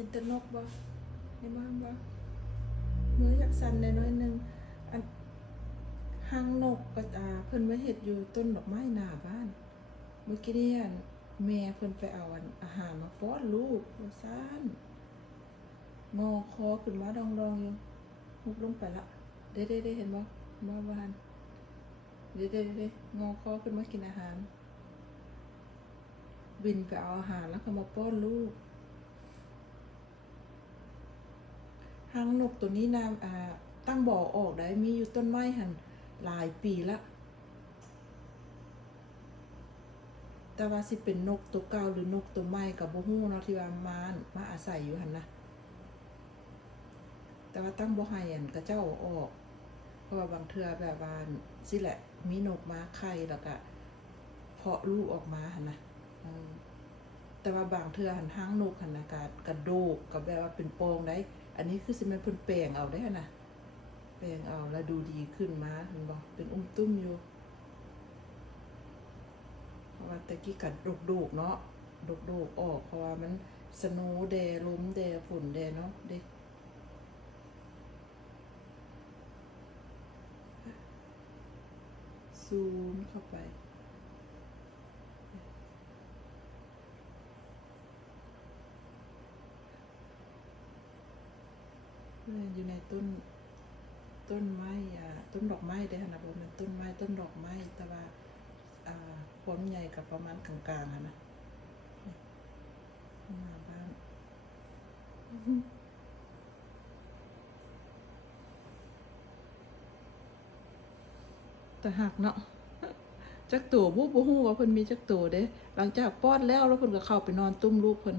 ห็นแตนกบ่เห็นบ่บ่เมื่ออยากสั่นได้น้อยนึงอันหางนกก็เพิ่นมาเฮ็ดอยู่ต้นดอกไม้หน้าบ้านเมื่อกี้นี่แม่เพิ่นไปเอาอาหารมาป้อนลูกว่าซั่นงอคอขึ้นมาดองๆอยู่หุบลงไปละเด้เห็นบ่บ่หันเด้งอคอขึ้นมากินอาหารบินไปเอาอาหารแล้วก็มาป้อนลูกหางนกตัวนี้น้ำตั้งบ่อออกได้มีอยู่ต้นไม้หันหลายปีละแต่ว่าสิเป็นนกตัวเก่าหรือนกตัวใหม่กับบ่ฮู้เนาะที่ว่ามาอาศัยอยู่หั่นนะแต่ว่าตั้งบ่ให้ก็เจ้าออกเพราะว่าบางเทื่อแบบว่าสิแหละมีนกมาไข่แล้วก็เพาะลูกออกมาหั่นนะแต่ว่าบางเทื่อหันหางนกหั่นนะกระโดกกับแบบว่าเป็นโปงได้อันนี้คือสิแม่นเพิ่นแปลงเอาได้หั่นนะแปลงเอาแล้วดูดีขึ้นมาเห็นบ่เป็นตุ้มอยู่เพราะว่าตะกี้กัดโดกเนาะโดกออกเพราะว่ามันสโนว์แดดลมแดดฝนแดดเนาะเด้ซูมเข้าไปอยู่ในต้นไม้ต้นดอกไม้ได้หั่นน่ะบ่แม่นต้นไม้ต้นดอกไม้แต่ว่าความใหญ่กับประมาณกลางๆหั่นนะมาบ้านแต่หักเนาะจักตัวบ่ฮู้ว่าเพิ่นมีจักตัวเด้หลังจากป้อนแล้วเพิ่นก็เข้าไปนอนตุ้มลูกเพิ่น